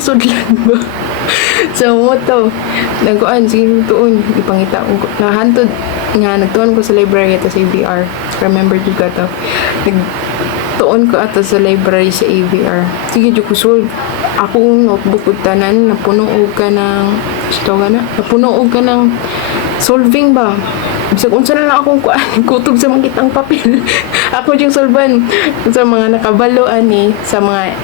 sudlan ba? So, mo to. Nagkuan, sige tuon. Ipangita ko. Nahantod nga, nagtuon ko sa library ito sa AVR. Remember juga to. Nagtuon ko ato sa library sa AVR. Sige, ko solve. Akong notebook ug tanan, napuno og ka ng, napuno og ka ng solving ba? Bisag unsa na lang akong kutob sa mangkitang papel. Ako yung solban sa mga nakabaloan sa mga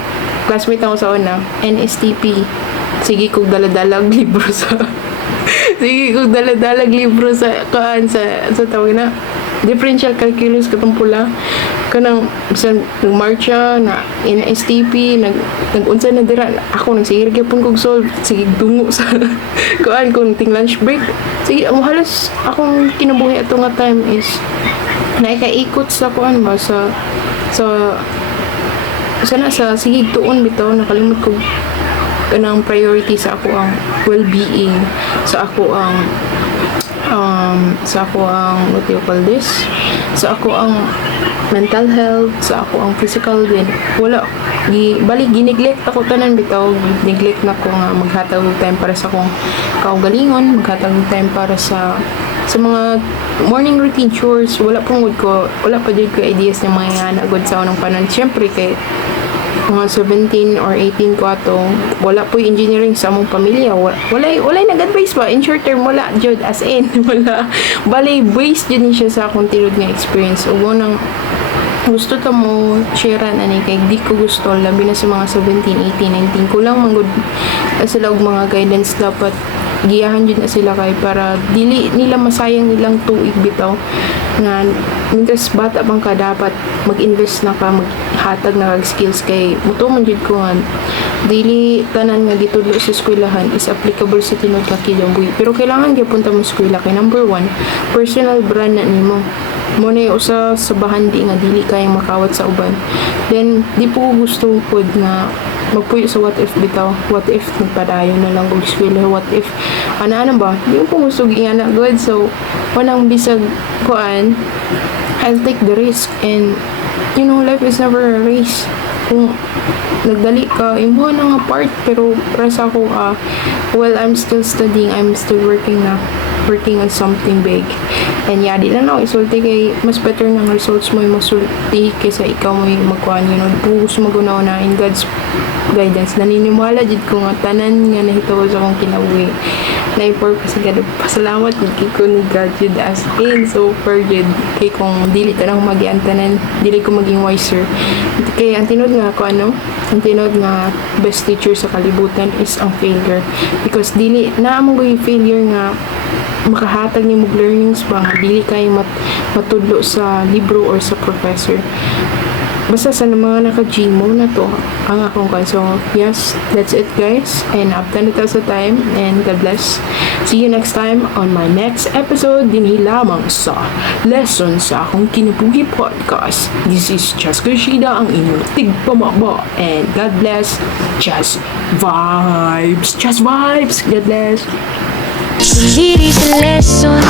classmate ako sa una, NSTP. Sige kog daladalag libro sa sa tawag na differential calculus katong pula kanang bisan nagmarcha na NSTP nag-unsa na dira ako nagsigir gyapon kog solve sige dungo sa kuan kung ting lunch break sige ang halos akong kinabuhi ato nga time is naikaikot sa kuan ba sa sige tuon bitaw nakalimot ko kanang priority sa ako ang well-being sa ako ang what do you call this sa ako ang mental health sa ako ang physical din wala balik gineglect ako tanan bitaw neglect na ko nga maghatag og time para sa akong kaugalingon maghatag og time para sa mga morning routine chores wala pa jud ko ideas ng mga nagod sa unang panon syempre kay mga 17 or 18 ko ato wala po engineering sa among pamilya wala nag-advise ba in short term wala jud as in wala balay based jud ni siya sa akong tilod nga experience ug nang gusto ta mo sharean ani kay di ko gusto labi na sa mga 17, 18, 19 ko lang manggod sila og mga guidance dapat giyahan jud na sila kay para dili nila masayang nilang tuig bitaw nga mintas bata bang ka dapat mag-invest na ka maghatag na kag skills kay muto man jud ko nga dili tanan nga gitudlo sa eskwelahan is applicable sa tinud ka kidamboy pero kailangan gyapon ta mo eskwela kay number 1 personal brand na nimo mo na usa sa bahandi nga dili kay makawat sa uban then di po gusto pod nga magpuyo sa what if bitaw what if nagpadayon na lang og eskwela what if ana ba di ko gusto giana good so walang bisag kuan I'll take the risk and life is never a race kung nagdali ka imbuha na nga part pero para sa ako while I'm still studying I'm still working on something big and di lang ako isulti kay mas better ng results mo yung masulti kaysa ikaw mo yung magkuhan gusto magunaw na in God's guidance naniniwala jud ko nga tanan nga nahitaw sa akong kinabuhi na i-purpose God pasalamat kay ko ni God jud as in so far jud kay kung dili ka na magiantanan dili ko maging wiser kay ang tinod nga best teacher sa kalibutan is ang failure because dili na mo failure nga makahatag ni mo learnings ba nga dili kay matudlo sa libro or sa professor basta sa mga naka-GMO na to ang akong kan. So yes, that's it guys and up to sa time and God bless. See you next time on my next episode dinhi lamang sa Lesson sa akong kinabuhi podcast. This is Just Kushida ang inyong tigpamaba and God bless. Just vibes God bless. Hindi sa lesson